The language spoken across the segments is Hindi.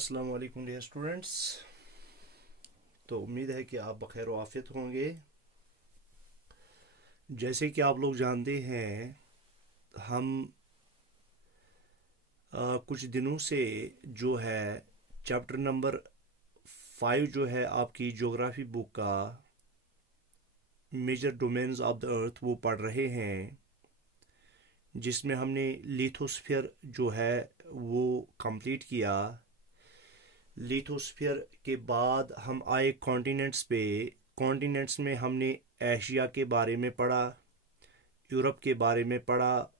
अस्सलाम वालेकुम डियर स्टूडेंट्स। तो उम्मीद है कि आप बखैर व आफियत होंगे। जैसे कि आप लोग जानते हैं, हम कुछ दिनों से जो है चैप्टर नंबर 5 जो है आपकी ज्योग्राफी बुक का major domains of the earth वो पढ़ रहे हैं, जिसमें हमने लिथोस्फीयर जो है वो कंप्लीट किया। लिथोस्फीयर के बाद हम आए कॉन्टिनेंट्स पे। कॉन्टिनेंट्स में हमने एशिया के बारे में पढ़ा, यूरोप के बारे में पढ़ा,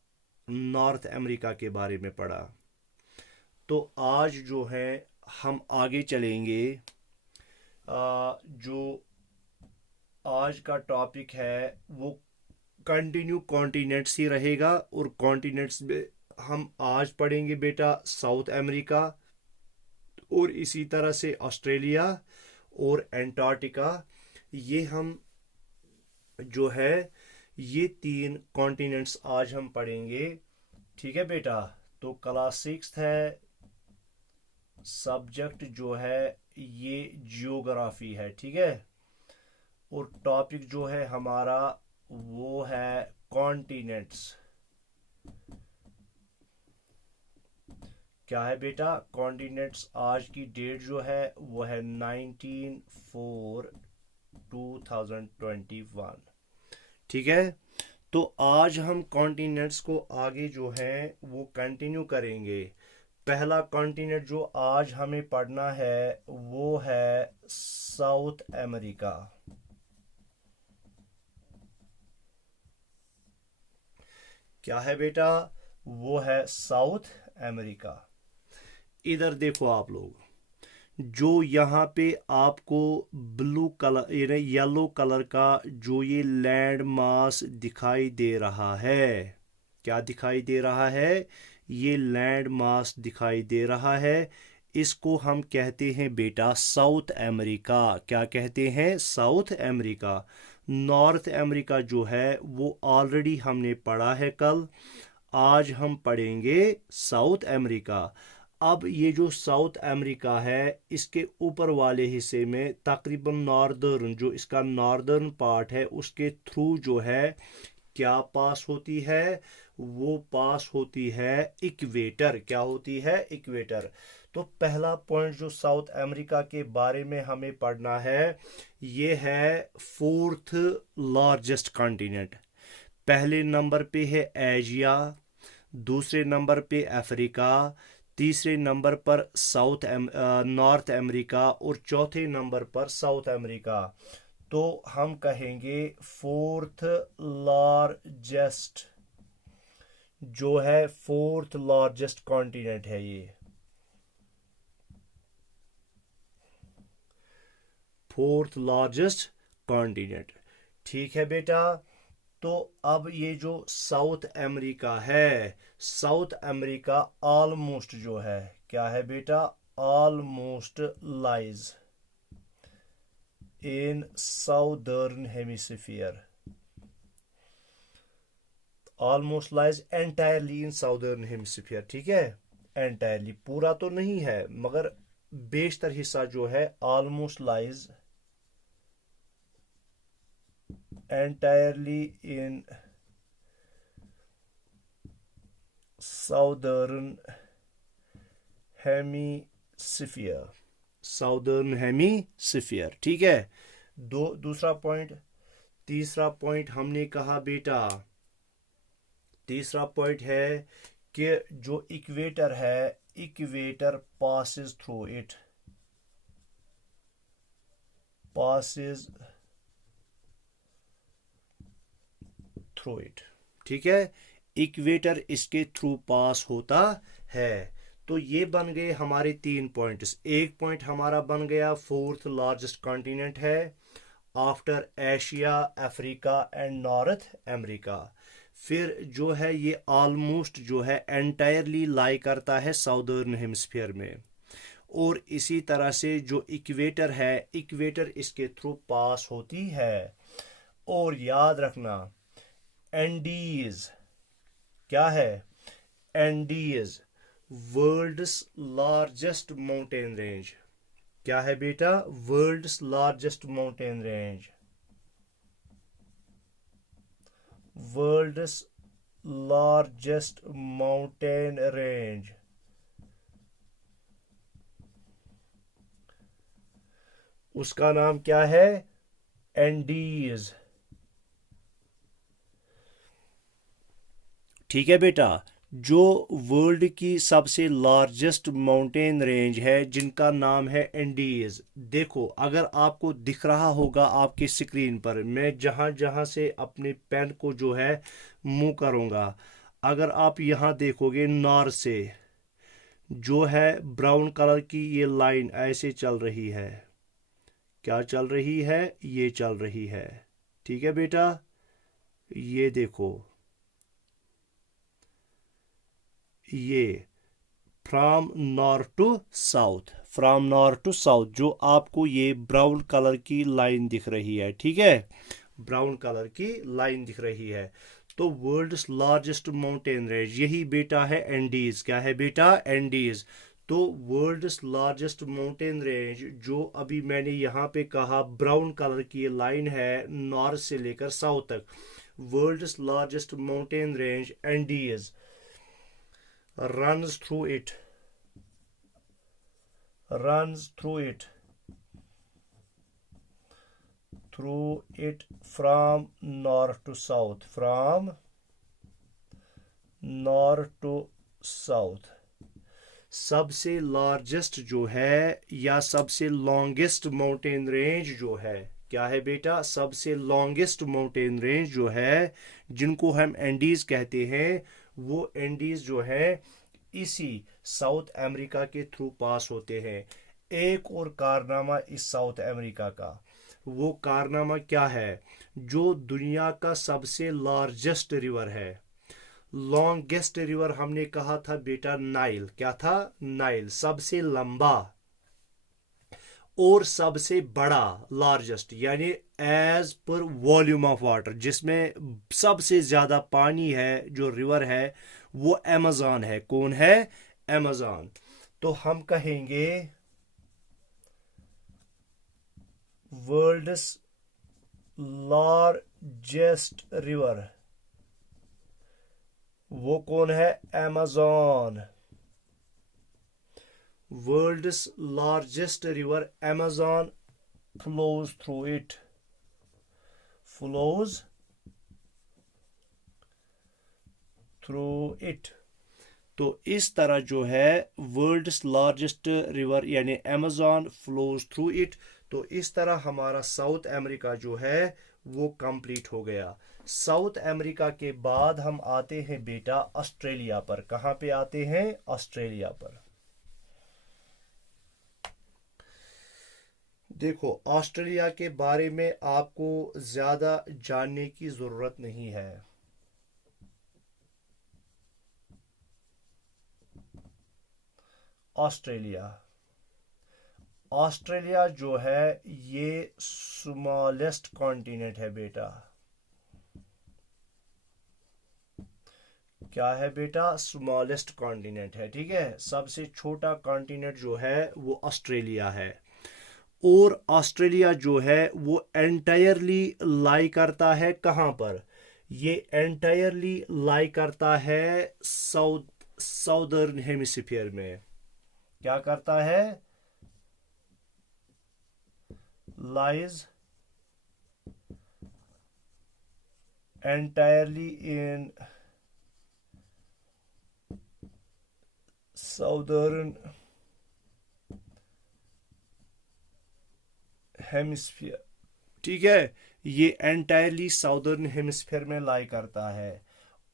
नॉर्थ अमेरिका के बारे में पढ़ा। तो आज जो है हम आगे चलेंगे। जो आज का टॉपिक है वो कंटिन्यू कॉन्टिनेंट्स ही रहेगा, और कॉन्टिनेंट्स में हम आज पढ़ेंगे बेटा साउथ अमेरिका, और इसी तरह से ऑस्ट्रेलिया और एंटार्क्टिका। ये हम जो है ये 3 कॉन्टिनेंट्स आज हम पढ़ेंगे। ठीक है बेटा। तो क्लास 6 है, सब्जेक्ट जो है ये जियोग्राफी है। ठीक है। और टॉपिक जो है हमारा वो है कॉन्टिनेंट्स। क्या है बेटा? कॉन्टिनेंट्स। आज की डेट जो है वो है 19/4/2021। ठीक है। तो आज हम कॉन्टिनेंट्स को आगे जो है वो कंटिन्यू करेंगे। पहला कॉन्टिनेंट जो आज हमें पढ़ना है वो है साउथ अमेरिका। क्या है बेटा? वो है साउथ अमेरिका। इधर देखो आप लोग, जो यहाँ पे आपको ब्लू कलर येलो कलर का जो ये लैंड मास दिखाई दे रहा है, क्या दिखाई दे रहा है? ये लैंड मास दिखाई दे रहा है। इसको हम कहते हैं बेटा साउथ अमेरिका। क्या कहते हैं? South America. नॉर्थ अमेरिका जो है वो ऑलरेडी हमने पढ़ा है कल। आज हम पढ़ेंगे साउथ अमेरिका। अब ये जो साउथ अमेरिका है, इसके ऊपर वाले हिस्से में तकरीबन नॉर्दर्न, जो इसका नॉर्दर्न पार्ट है, उसके थ्रू जो है क्या पास होती है? वो पास होती है इक्वेटर। क्या होती है? इक्वेटर। तो पहला पॉइंट जो साउथ अमेरिका के बारे में हमें पढ़ना है, ये है 4th लार्जेस्ट कॉन्टिनेंट। पहले नंबर पे है एशिया, दूसरे नंबर पे अफ्रीका, तीसरे नंबर पर नॉर्थ अमेरिका, और चौथे नंबर पर साउथ अमेरिका। तो हम कहेंगे 4th लार्जेस्ट जो है 4th लार्जेस्ट कॉन्टिनेंट है ये। 4th largest continent. ठीक है बेटा। तो अब ये जो साउथ अमेरिका है, साउथ अमेरिका ऑलमोस्ट जो है, क्या है बेटा? Almost lies in southern hemisphere. Almost lies entirely in southern hemisphere. ठीक है। एंटायरली पूरा तो नहीं है, मगर बेशतर हिस्सा जो है almost lies entirely in southern hemisphere। Southern hemisphere. ठीक है। दूसरा पॉइंट। तीसरा पॉइंट हमने कहा बेटा, तीसरा पॉइंट है कि जो इक्वेटर है, equator passes through it, passes through it. ठीक है। इक्वेटर इसके थ्रू पास होता है। तो ये बन गए हमारे 3 पॉइंट्स। एक पॉइंट हमारा बन गया 4th लार्जेस्ट कॉन्टिनेंट है after Asia, Africa and north America. फिर जो है ये ऑलमोस्ट जो है एंटायरली लाई करता है साउदर्न हेमिस्फीयर में। और इसी तरह से जो इक्वेटर है, इक्वेटर इसके थ्रू पास होती है। और याद रखना, एंडीज क्या है? Andes world's largest mountain range. क्या है बेटा? World's largest mountain range. World's largest mountain range. उसका नाम क्या है? एंडीज। ठीक है बेटा। जो वर्ल्ड की सबसे लार्जेस्ट माउंटेन रेंज है जिनका नाम है एंडीज। देखो, अगर आपको दिख रहा होगा आपकी स्क्रीन पर, मैं जहां जहां से अपने पेन को जो है मूव करूंगा, अगर आप यहां देखोगे नॉर्थ से जो है ब्राउन कलर की ये लाइन ऐसे चल रही है। क्या चल रही है? ये चल रही है। ठीक है बेटा, ये देखो, ये from north to south, from north to south जो आपको ये ब्राउन कलर की लाइन दिख रही है। ठीक है, ब्राउन कलर की लाइन दिख रही है। तो वर्ल्ड्स लार्जेस्ट माउंटेन रेंज यही बेटा है एंडीज। क्या है बेटा? एंडीज। तो वर्ल्ड्स लार्जेस्ट माउंटेन रेंज जो अभी मैंने यहाँ पे कहा ब्राउन कलर की लाइन है नॉर्थ से लेकर साउथ तक, world's largest mountain range Andes runs through it, runs through it, through it from north to south, from north to south। सबसे लार्जेस्ट जो है या सबसे लॉन्गेस्ट माउंटेन रेंज जो है, क्या है बेटा? सबसे लॉन्गेस्ट माउंटेन रेंज जो है जिनको हम एंडीज कहते हैं, वो एंडीज जो है इसी साउथ अमेरिका के थ्रू पास होते हैं। एक और कारनामा इस साउथ अमेरिका का, वो कारनामा क्या है? जो दुनिया का सबसे लार्जेस्ट रिवर है, लॉन्गेस्ट रिवर हमने कहा था बेटा नाइल। क्या था? नाइल। सबसे लंबा और सबसे बड़ा, लार्जेस्ट, यानी as per volume of water, जिसमें सबसे ज्यादा पानी है जो रिवर है वो अमेज़न है। कौन है? अमेज़न। तो हम कहेंगे वर्ल्ड्स लार्जेस्ट रिवर, वो कौन है? Amazon. World's largest river Amazon flows through it, flows through it। तो इस तरह जो है वर्ल्ड्स लार्जेस्ट रिवर यानी अमेज़न फ्लोज थ्रू इट। तो इस तरह हमारा साउथ अमेरिका जो है वो कंप्लीट हो गया। साउथ अमेरिका के बाद हम आते हैं बेटा ऑस्ट्रेलिया पर। कहां पे आते हैं? ऑस्ट्रेलिया पर। देखो, ऑस्ट्रेलिया के बारे में आपको ज्यादा जानने की जरूरत नहीं है। ऑस्ट्रेलिया, ऑस्ट्रेलिया जो है ये स्मॉलेस्ट कॉन्टिनेंट है बेटा। क्या है बेटा? स्मॉलेस्ट कॉन्टिनेंट है। ठीक है, सबसे छोटा कॉन्टिनेंट जो है वो ऑस्ट्रेलिया है। और ऑस्ट्रेलिया जो है वो एंटायरली लाई करता है कहां पर? ये एंटायरली लाई करता है साउदर्न हेमिस्फीयर में। क्या करता है? लाइज एंटायरली इन साउदर्न हेमिस्फीयर। ठीक है, ये एंटायरली साउदर्न हेमिस्फीयर में लाई करता है।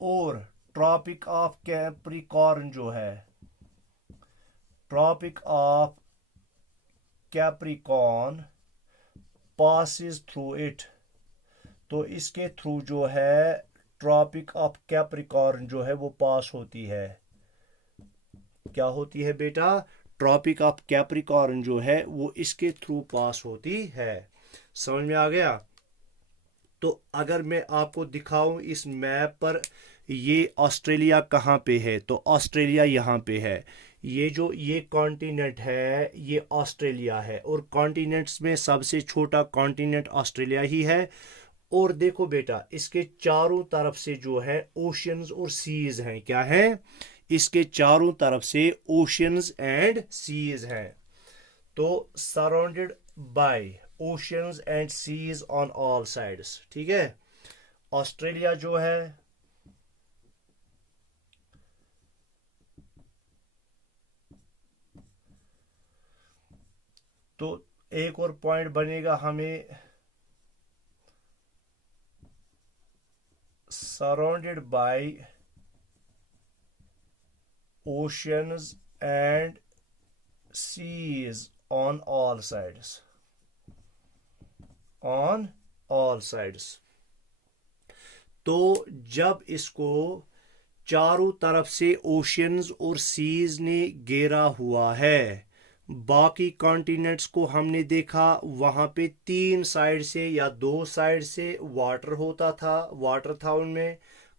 और ट्रॉपिक ऑफ कैप्रिकॉर्न जो है, tropic of Capricorn passes through it. तो इसके थ्रू जो है ट्रॉपिक ऑफ कैप्रिकॉर्न जो है वो पास होती है। क्या होती है बेटा? ट्रॉपिक ऑफ कैप्रिकॉर्न जो है वो इसके थ्रू पास होती है। समझ में आ गया? तो अगर मैं आपको दिखाऊं इस मैप पर, ये ऑस्ट्रेलिया कहाँ पे है, तो ऑस्ट्रेलिया यहाँ पे है। ये जो ये कॉन्टिनेंट है ये ऑस्ट्रेलिया है, और कॉन्टिनेंट्स में सबसे छोटा कॉन्टिनेंट ऑस्ट्रेलिया ही है। और देखो बेटा, इसके चारों तरफ से जो है ओशियंस और सीज हैं। क्या है? इसके चारों तरफ से ओशियंस एंड सीज हैं। तो surrounded by oceans and seas on all sides. ठीक है, ऑस्ट्रेलिया जो है तो एक और पॉइंट बनेगा हमें, surrounded by oceans and seas on all sides, on all sides. तो जब इसको चारों तरफ से ओशियंस और सीज ने घेरा हुआ है, बाकी कॉन्टिनेंट्स को हमने देखा वहां पे 3 साइड से या 2 साइड से वाटर था उनमें।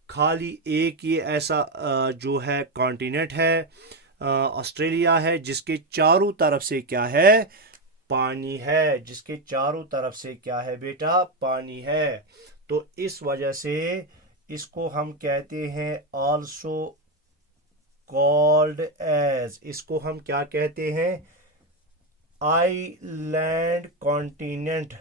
खाली एक ये ऐसा जो है कॉन्टिनेंट है ऑस्ट्रेलिया है, जिसके चारों तरफ से क्या है? पानी है। जिसके चारों तरफ से क्या है बेटा? पानी है। तो इस वजह से इसको हम कहते हैं आल्सो कॉल्ड एज, इसको हम क्या कहते हैं? Island continent.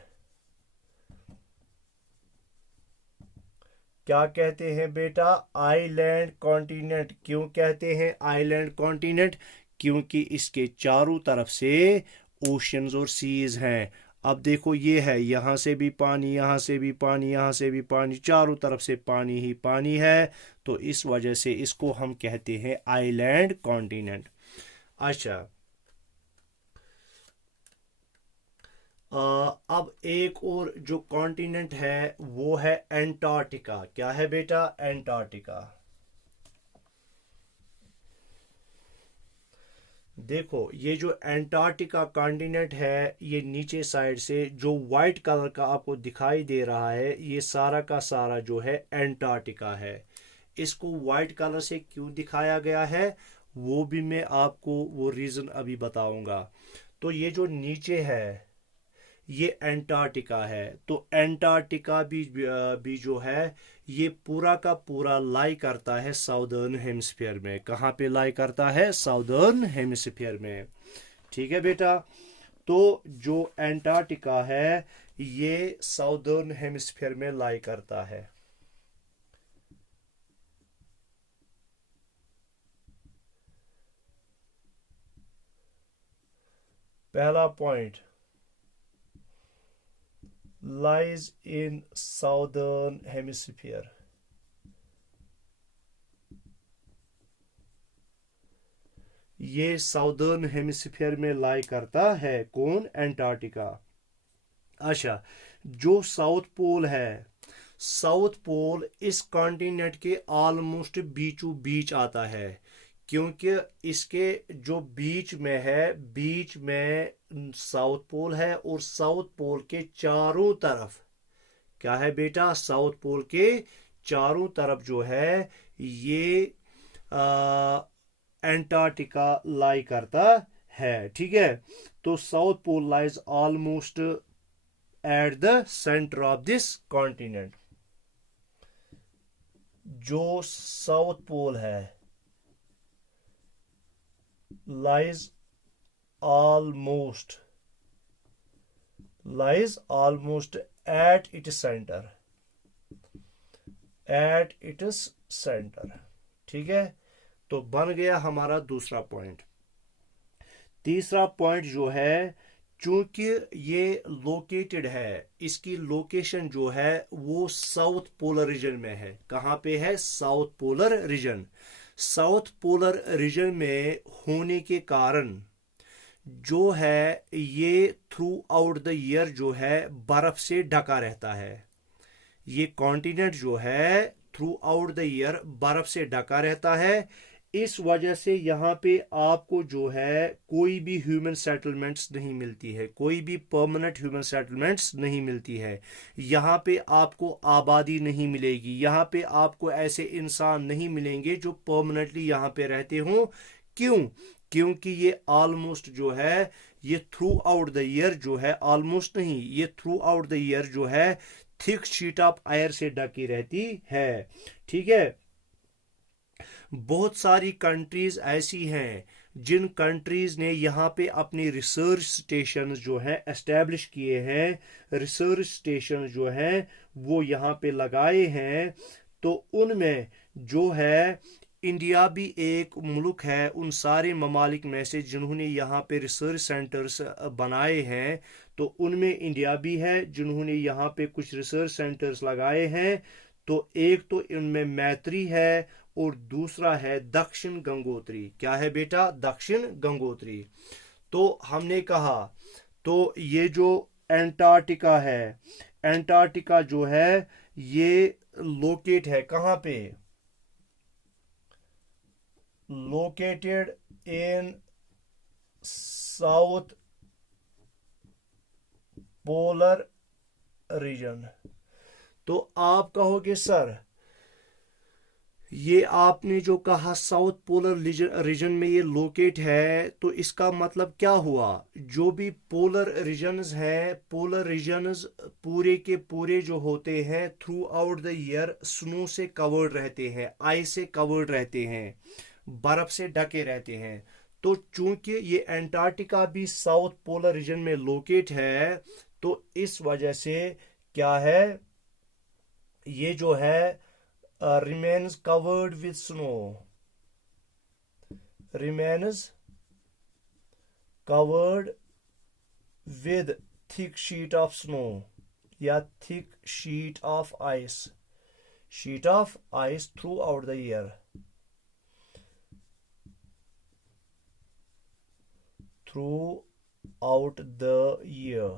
क्या कहते हैं बेटा? Island continent. क्यों कहते हैं आइलैंड कॉन्टिनेंट? क्योंकि इसके चारों तरफ से ओशंस और सीज हैं। अब देखो ये है, यहां से भी पानी, यहां से भी पानी, यहां से भी पानी, चारों तरफ से पानी ही पानी है। तो इस वजह से इसको हम कहते हैं आइलैंड कॉन्टिनेंट। अच्छा, अब एक और जो कॉन्टिनेंट है वो है एंटार्क्टिका। क्या है बेटा? एंटार्क्टिका। देखो ये जो एंटार्क्टिका कॉन्टिनेंट है, ये नीचे साइड से जो वाइट कलर का आपको दिखाई दे रहा है, ये सारा का सारा जो है एंटार्क्टिका है। इसको वाइट कलर से क्यों दिखाया गया है वो भी मैं आपको वो रीज़न अभी बताऊंगा। तो ये जो नीचे है ये एंटार्क्टिका है। तो एंटार्क्टिका भी जो है ये पूरा का पूरा लाई करता है साउदर्न हेमिस्फीयर में। कहाँ पे लाई करता है? साउदर्न हेमिस्फीयर में। ठीक है बेटा, तो जो एंटार्क्टिका है ये साउदर्न हेमिस्फीयर में लाई करता है। पहला point, lies in southern hemisphere। ये साउदर्न हेमिस्फीयर में लाई करता है। कौन? एंटार्क्टिका। अच्छा, जो साउथ पोल है, साउथ पोल इस कॉन्टिनेंट के ऑलमोस्ट बीचों बीच आता है, क्योंकि इसके जो बीच में है, बीच में साउथ पोल है, और साउथ पोल के चारों तरफ क्या है बेटा? साउथ पोल के चारों तरफ जो है ये एंटार्क्टिका लाई करता है। ठीक है, तो south pole lies almost at the centre of this continent. जो साउथ पोल है lies almost at its center, at its center। ठीक है, तो बन गया हमारा दूसरा पॉइंट। तीसरा पॉइंट जो है, चूंकि ये लोकेटेड है, इसकी लोकेशन जो है वो साउथ पोलर रीजन में है। कहाँ पे है? South polar region. South polar region में होने के कारण जो है ये थ्रू आउट द ईयर जो है बर्फ से ढका रहता है। ये कॉन्टिनेंट जो है थ्रू आउट द ईयर बर्फ से ढका रहता है। इस वजह से यहाँ पे आपको जो है कोई भी ह्यूमन सेटलमेंट्स नहीं मिलती है, कोई भी परमानेंट ह्यूमन सेटलमेंट्स नहीं मिलती है। यहाँ पे आपको आबादी नहीं मिलेगी, यहाँ पे आपको ऐसे इंसान नहीं मिलेंगे जो परमानेंटली यहाँ पे रहते हों। क्यों? क्योंकि ये ऑलमोस्ट जो है ये थ्रू आउट द ईयर जो है, ऑलमोस्ट नहीं, ये थ्रू आउट द ईयर जो है थिक शीट ऑफ आयर से ढकी रहती है। ठीक है। बहुत सारी कंट्रीज ऐसी हैं जिन कंट्रीज ने यहाँ पे अपनी रिसर्च स्टेशन जो है एस्टेब्लिश किए हैं, रिसर्च स्टेशन जो है वो यहाँ पे लगाए हैं। तो उनमें जो है इंडिया भी एक मुल्क है उन सारे ममालिक में से जिन्होंने यहाँ पे रिसर्च सेंटर्स बनाए हैं। तो उनमें इंडिया भी है जिन्होंने यहाँ पे कुछ रिसर्च सेंटर्स लगाए हैं। तो एक तो इनमें मैत्री है और दूसरा है दक्षिण गंगोत्री। क्या है बेटा? दक्षिण गंगोत्री। तो हमने कहा तो ये जो एंटार्क्टिका है, एंटार्क्टिका जो है ये लोकेट है कहाँ पे? Located in south polar region. तो आप कहोगे सर ये आपने जो कहा साउथ पोलर रीजन में ये लोकेट है, तो इसका मतलब क्या हुआ? जो भी पोलर रीजन्स हैं, पोलर रीजन्स पूरे के पूरे जो होते हैं through out the year snow से कवर्ड रहते हैं, आइस से कवर्ड रहते हैं, बर्फ से ढके रहते हैं। तो चूंकि ये एंटार्क्टिका भी साउथ पोलर रीजन में लोकेट है, तो इस वजह से क्या है, ये जो है remains covered with snow, remains covered with thick sheet of snow या thick sheet of ice, sheet of ice throughout the year, throughout the year।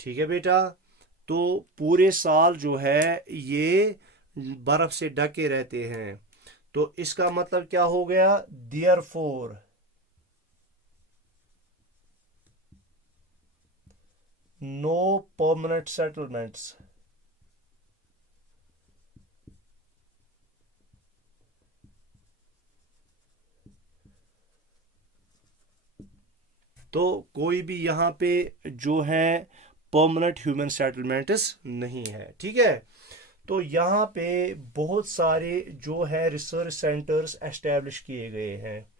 ठीक है बेटा। तो पूरे साल जो है ये बर्फ से ढके रहते हैं। तो इसका मतलब क्या हो गया? देयरफॉर नो परमानेंट सेटलमेंट्स, तो कोई भी यहाँ पे जो है परमानेंट ह्यूमन सेटलमेंट्स नहीं है। ठीक है। तो यहाँ पे बहुत सारे जो है रिसर्च सेंटर्स एस्टेब्लिश किए गए हैं।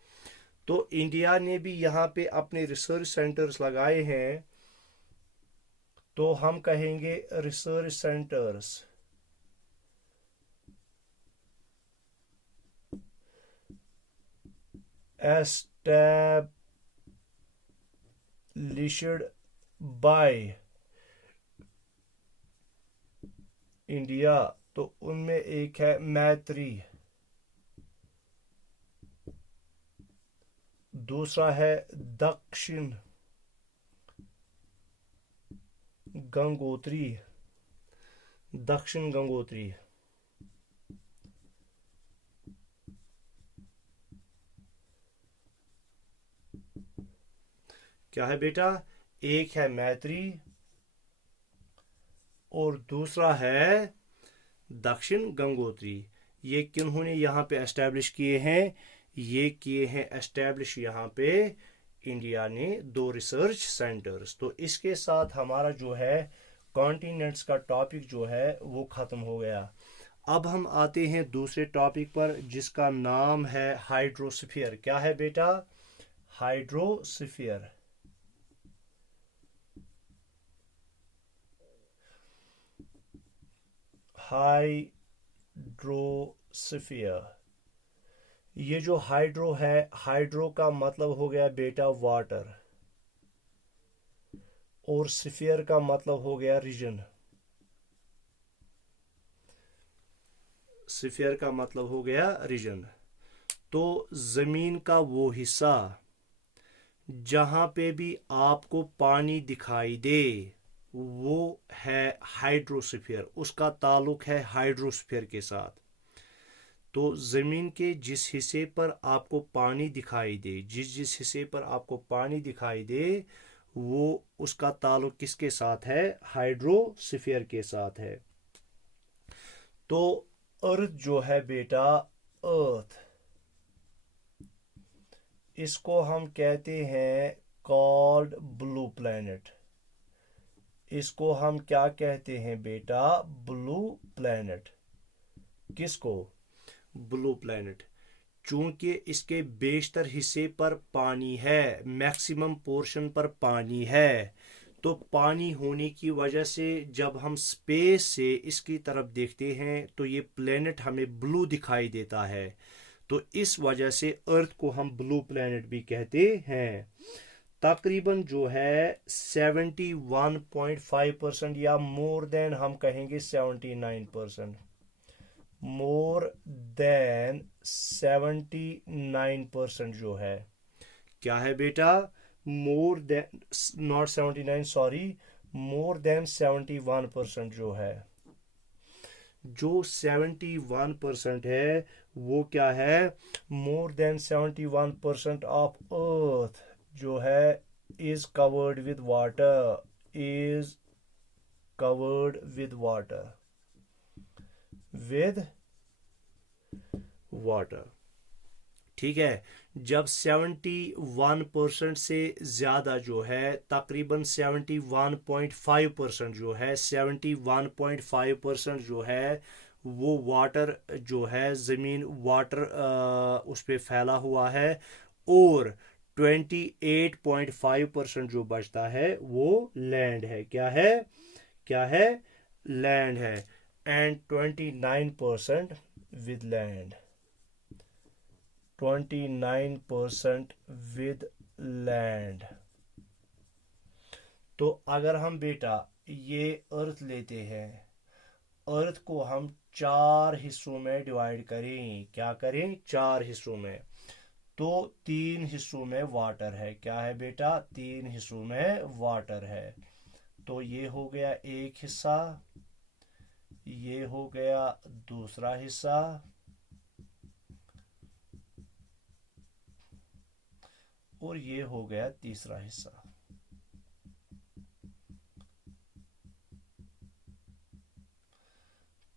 तो इंडिया ने भी यहाँ पे अपने रिसर्च सेंटर्स लगाए हैं। तो हम कहेंगे research centres established by India. तो उनमें एक है मैत्री, दूसरा है दक्षिण गंगोत्री, दक्षिण गंगोत्री। क्या है बेटा? एक है मैत्री और दूसरा है दक्षिण गंगोत्री। ये किन्होंने यहाँ पे एस्टेब्लिश किए हैं? ये किए हैं एस्टेब्लिश यहाँ पे इंडिया ने 2 रिसर्च सेंटर्स। तो इसके साथ हमारा जो है कॉन्टिनेंट्स का टॉपिक जो है वो ख़त्म हो गया। अब हम आते हैं दूसरे टॉपिक पर जिसका नाम है हाइड्रोस्फीयर। क्या है बेटा? हाइड्रोस्फीयर। हाइड्रोस्फीयर। ये जो हाइड्रो है, हाइड्रो का मतलब हो गया बेटा वाटर, और स्फीयर का मतलब हो गया रीजन। स्फीयर का मतलब हो गया रीजन। तो जमीन का वो हिस्सा जहां पे भी आपको पानी दिखाई दे वो है हाइड्रोस्फीयर, उसका ताल्लुक है हाइड्रोस्फीयर के साथ। तो ज़मीन के जिस हिस्से पर आपको पानी दिखाई दे, जिस जिस हिस्से पर आपको पानी दिखाई दे, वो उसका ताल्लुक किसके साथ है? हाइड्रोस्फीयर के साथ है। तो अर्थ जो है बेटा, अर्थ, इसको हम कहते हैं कॉल्ड ब्लू प्लैनेट। इसको हम क्या कहते हैं बेटा? Blue planet. किसको? Blue planet. चूंकि इसके बेशतर हिस्से पर पानी है, मैक्सिमम पोर्शन पर पानी है, तो पानी होने की वजह से जब हम स्पेस से इसकी तरफ देखते हैं तो ये प्लेनेट हमें ब्लू दिखाई देता है। तो इस वजह से अर्थ को हम ब्लू प्लेनेट भी कहते हैं। तकरीबन जो है 71.5% या मोर देन, हम कहेंगे 79%, मोर देन 79% जो है, क्या है बेटा? More than, not 79, sorry, more than 71% जो है, जो 71% है वो क्या है? मोर देन 71% ऑफ अर्थ जो है is covered with water, is covered with water, with water. ठीक है। जब 71% से ज़्यादा जो है, तकरीबन 71.5% जो है, 71.5% जो है वो वाटर जो है, ज़मीन वाटर उस पर फैला हुआ है, और 28.5% जो बचता है वो लैंड है। क्या है? क्या है? लैंड है। And 29% with land, 29% with land. तो अगर हम बेटा ये अर्थ लेते हैं, अर्थ को हम 4 हिस्सों में डिवाइड करें, क्या करें? 4 हिस्सों में। तो 3 हिस्सों में वाटर है। क्या है बेटा? 3 हिस्सों में वाटर है। तो ये हो गया एक हिस्सा, ये हो गया दूसरा हिस्सा, और ये हो गया तीसरा हिस्सा।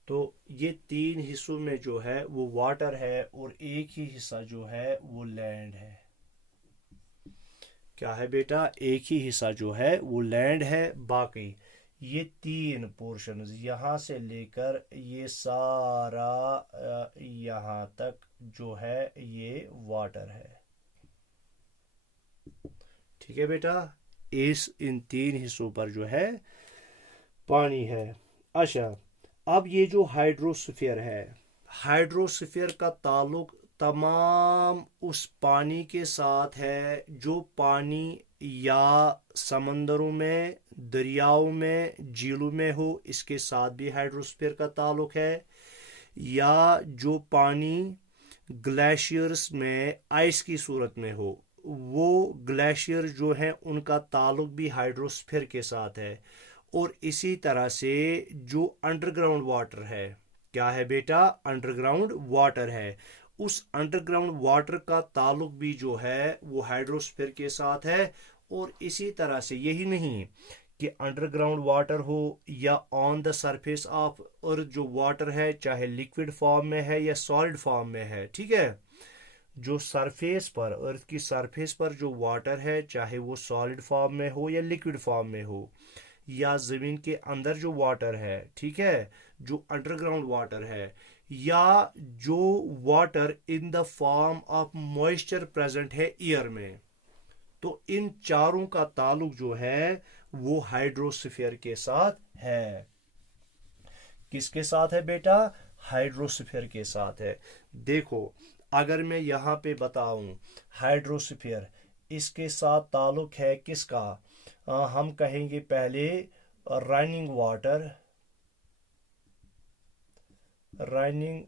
तो ये 3 हिस्सों में जो है वो वाटर है, और एक ही हिस्सा जो है वो लैंड है। क्या है बेटा? एक ही हिस्सा जो है वो लैंड है। बाकी ये 3 पोर्शंस, यहाँ से लेकर ये सारा यहाँ तक जो है ये वाटर है। ठीक है बेटा, इन 3 हिस्सों पर जो है पानी है। अच्छा, अब ये जो हाइड्रोस्फीयर है, हाइड्रोस्फीयर का ताल्लुक तमाम उस पानी के साथ है जो पानी या समंदरों में, दरियाओं में, झीलों में हो, इसके साथ भी हाइड्रोस्फीयर का ताल्लुक है। या जो पानी ग्लेशियर्स में आइस की सूरत में हो, वो ग्लेशियर जो है उनका ताल्लुक भी हाइड्रोस्फीयर के साथ है। और इसी तरह से जो अंडरग्राउंड वाटर है, क्या है बेटा? अंडरग्राउंड वाटर है। उस अंडरग्राउंड वाटर का ताल्लुक भी जो है वो हाइड्रोस्फीयर के साथ है। और इसी तरह से यही नहीं कि अंडरग्राउंड वाटर हो या on the surface of earth जो वाटर है, चाहे लिक्विड फॉर्म में है या सॉलिड फॉर्म में है, ठीक है, जो सरफेस पर, अर्थ की सरफेस पर जो वाटर है, चाहे वो सॉलिड फॉर्म में हो या लिक्विड फॉर्म में हो, या ज़मीन के अंदर जो वाटर है, ठीक है, जो अंडरग्राउंड वाटर है, या जो water in the form of moisture present है एयर में, तो इन चारों का ताल्लुक जो है वो हाइड्रोस्फीयर के साथ है। किसके साथ है बेटा? हाइड्रोस्फीयर के साथ है। देखो, अगर मैं यहाँ पे बताऊं हाइड्रोस्फीयर, इसके साथ ताल्लुक है किसका? हम कहेंगे पहले running water, running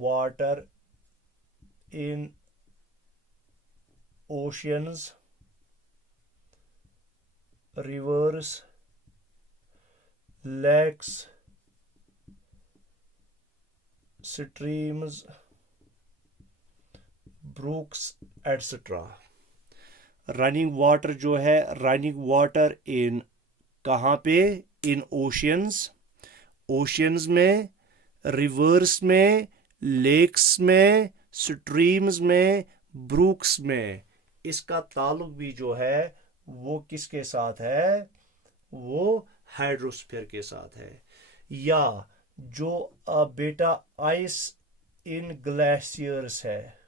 water in oceans, rivers, lakes, streams, brooks etcetera. Running water जो है, रनिंग वाटर इन कहाँ पे, इन ओशियंस, ओशियंस में, रिवर्स में, लेक्स में, स्ट्रीम्स में, ब्रूक्स में। इसका ताल्लुक भी जो है वो किसके साथ है, वो हाइड्रोस्फीयर के साथ है। या जो बेटा आइस इन ग्लेशियर्स है,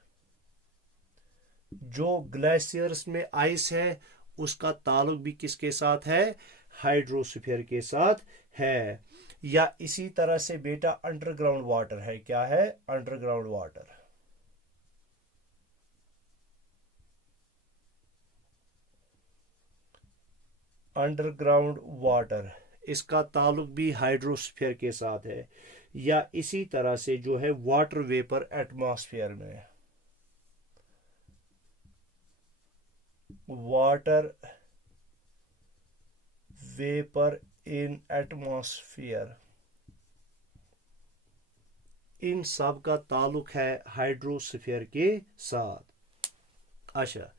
जो ग्लेशियर्स में आइस है उसका ताल्लुक भी किसके साथ है, हाइड्रोस्फीयर के साथ है। या इसी तरह से बेटा अंडरग्राउंड वाटर है, क्या है, अंडरग्राउंड वाटर। अंडरग्राउंड वाटर, इसका ताल्लुक भी हाइड्रोस्फीयर के साथ है। या इसी तरह से जो है वाटर वेपर एटमॉस्फेयर में, वाटर वेपर इन एटमॉस्फेयर, इन सब का ताल्लुक है हाइड्रोस्फीयर के साथ। अच्छा,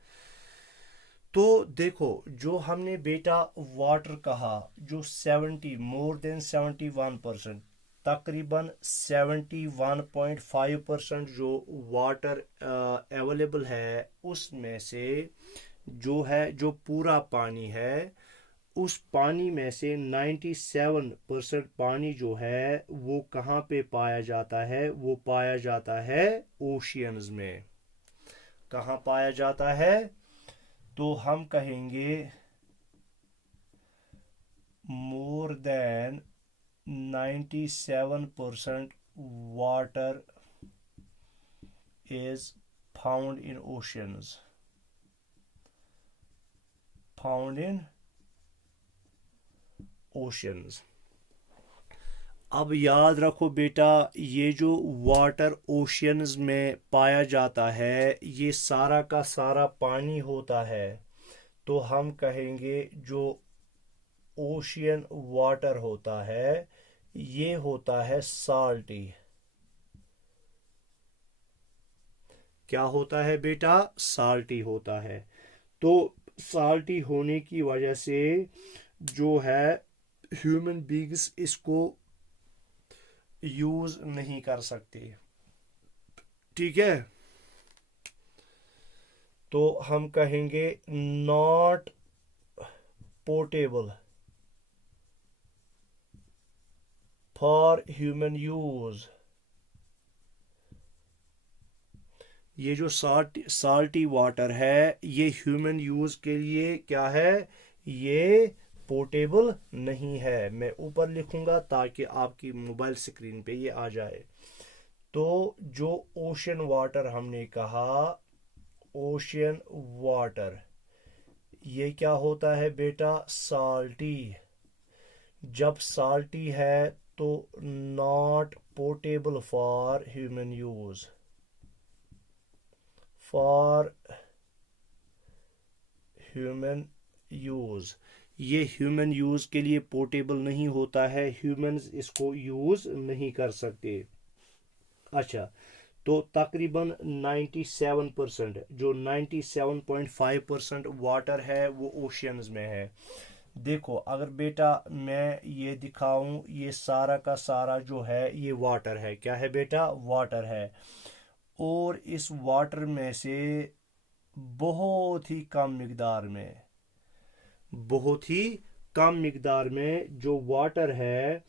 तो देखो जो हमने बेटा वाटर कहा, जो 70 मोर देन 71%, तकरीबन 71.5% जो वाटर अवेलेबल है, उसमें से जो है, जो पूरा पानी है, उस पानी में से 97% पानी जो है वो कहाँ पे पाया जाता है, वो पाया जाता है ओशियंस में। कहाँ पाया जाता है, तो हम कहेंगे more than 97% water is found in oceans, found in oceans। अब याद रखो बेटा, ये जो वाटर ओशियंस में पाया जाता है, ये सारा का सारा पानी होता है। तो हम कहेंगे जो ओशियन वाटर होता है, ये होता है साल्टी। क्या होता है बेटा, साल्टी होता है। तो साल्टी होने की वजह से जो है ह्यूमन बींग्स इसको यूज नहीं कर सकते, ठीक है। तो हम कहेंगे not portable for human use. ये जो साल्टी वाटर है, ये ह्यूमन यूज के लिए क्या है, ये पोर्टेबल नहीं है। मैं ऊपर लिखूंगा ताकि आपकी मोबाइल स्क्रीन पे ये आ जाए। तो जो ओशन वाटर हमने कहा, ओशियन वाटर, ये क्या होता है बेटा, साल्टी। जब साल्टी है तो not portable for human use, for human use. ये ह्यूमन यूज के लिए पोर्टेबल नहीं होता है, ह्यूमंस इसको यूज नहीं कर सकते। अच्छा, तो तकरीबन 97%, जो 97.5% वाटर है वो ओशियंस में है। देखो अगर बेटा मैं ये दिखाऊं, ये सारा का सारा जो है ये वाटर है, क्या है बेटा, वाटर है। और इस वाटर में से बहुत ही कम मिकदार में, बहुत ही कम मिकदार में जो वाटर है,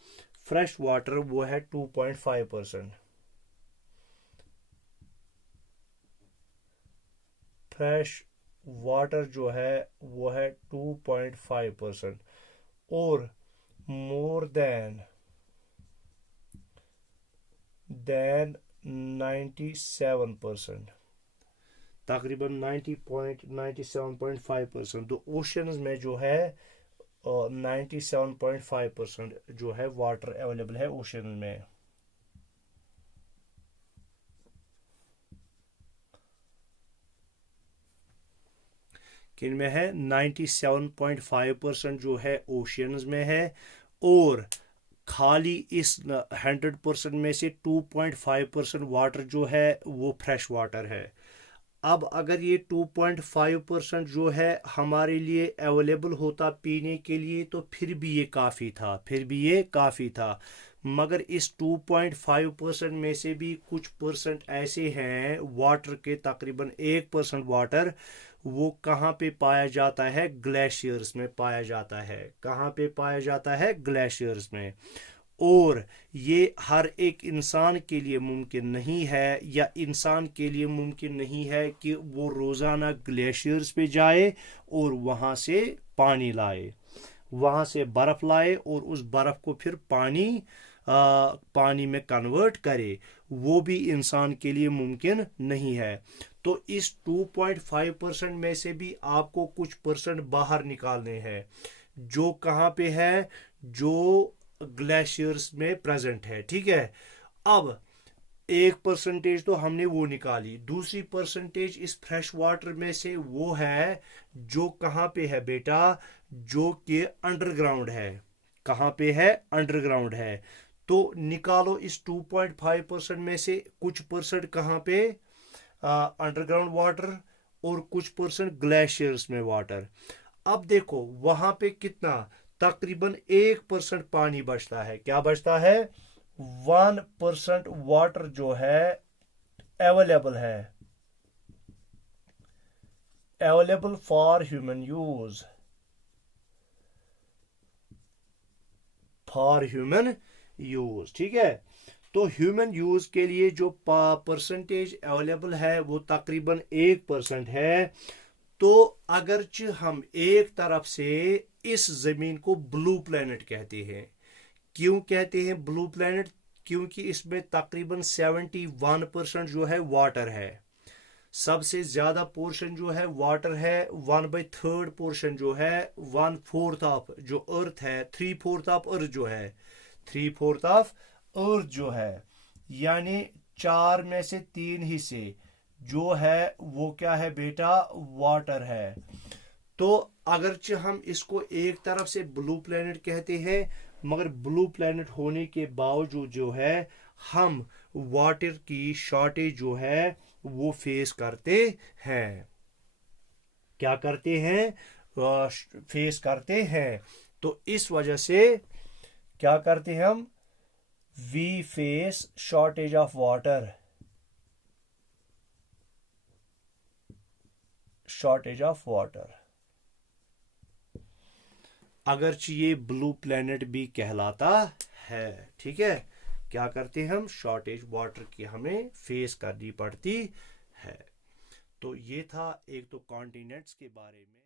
फ्रेश वाटर, वो है 2.5%। फ्रेश वाटर जो है वो है 2.5%। और मोर देन 97%, तकरीबन 90.97.5%। तो ओशंस में जो है 97.5% जो है वाटर अवेलेबल है ओशन में। किन में है, 97.5% जो है ओशियंस में है। और खाली इस 100% में से 2.5% वाटर जो है वो फ्रेश वाटर है। अब अगर ये 2.5% जो है हमारे लिए अवेलेबल होता पीने के लिए तो फिर भी ये काफ़ी था, मगर इस 2.5% में से भी कुछ परसेंट ऐसे हैं वाटर के, तकरीबन 1% वाटर वो कहाँ पे पाया जाता है, ग्लेशियर्स में पाया जाता है। कहाँ पे पाया जाता है, ग्लेशियर्स में। और ये हर एक इंसान के लिए मुमकिन नहीं है, या इंसान के लिए मुमकिन नहीं है कि वो रोज़ाना ग्लेशियर्स पे जाए और वहाँ से पानी लाए, वहाँ से बर्फ़ लाए और उस बर्फ़ को फिर पानी में कन्वर्ट करे। वो भी इंसान के लिए मुमकिन नहीं है। तो इस 2.5% में से भी आपको कुछ परसेंट बाहर निकालने हैं, जो कहाँ पे है, जो ग्लेशियर्स में प्रेजेंट है। ठीक है, अब 1% तो हमने वो निकाली, दूसरी परसेंटेज इस फ्रेश वाटर में से वो है जो कहाँ पे है बेटा, जो कि अंडरग्राउंड है। कहाँ पे है, अंडरग्राउंड है। तो निकालो इस 2.5% में से कुछ परसेंट कहाँ पे, अंडरग्राउंड वाटर, और कुछ परसेंट ग्लेशियर्स में वाटर। अब देखो वहां पे कितना, तकरीबन 1% पानी बचता है। क्या बचता है, 1% वाटर जो है अवेलेबल है, अवेलेबल फॉर ह्यूमन यूज, ठीक है। तो ह्यूमन यूज के लिए जो परसेंटेज अवेलेबल है वो तकरीबन 1% है। तो अगरच हम एक तरफ से इस जमीन को ब्लू प्लेनेट कहते हैं, क्यों कहते हैं ब्लू प्लेनेट, क्योंकि इसमें तकरीबन 71% जो है वाटर है, सबसे ज्यादा पोर्शन जो है वाटर है। 1/3 पोर्शन जो है, 1/4 ऑफ जो अर्थ है, 3/4 ऑफ अर्थ जो है, 3/4 ऑफ अर्थ जो है, यानी 4 में से 3 हिस्से जो है वो क्या है बेटा, वाटर है। तो अगरचे हम इसको एक तरफ से ब्लू प्लेनेट कहते हैं, मगर ब्लू प्लेनेट होने के बावजूद जो है हम वाटर की शॉर्टेज जो है वो फेस करते हैं। क्या करते हैं, फेस करते हैं। तो इस वजह से क्या करते हैं हम, we face shortage of water, अगरचे ये ब्लू प्लेनेट भी कहलाता है। ठीक है, क्या करते हैं हम, शॉर्टेज वाटर की हमें फेस करनी पड़ती है। तो ये था एक तो कॉन्टिनेंट्स के बारे में।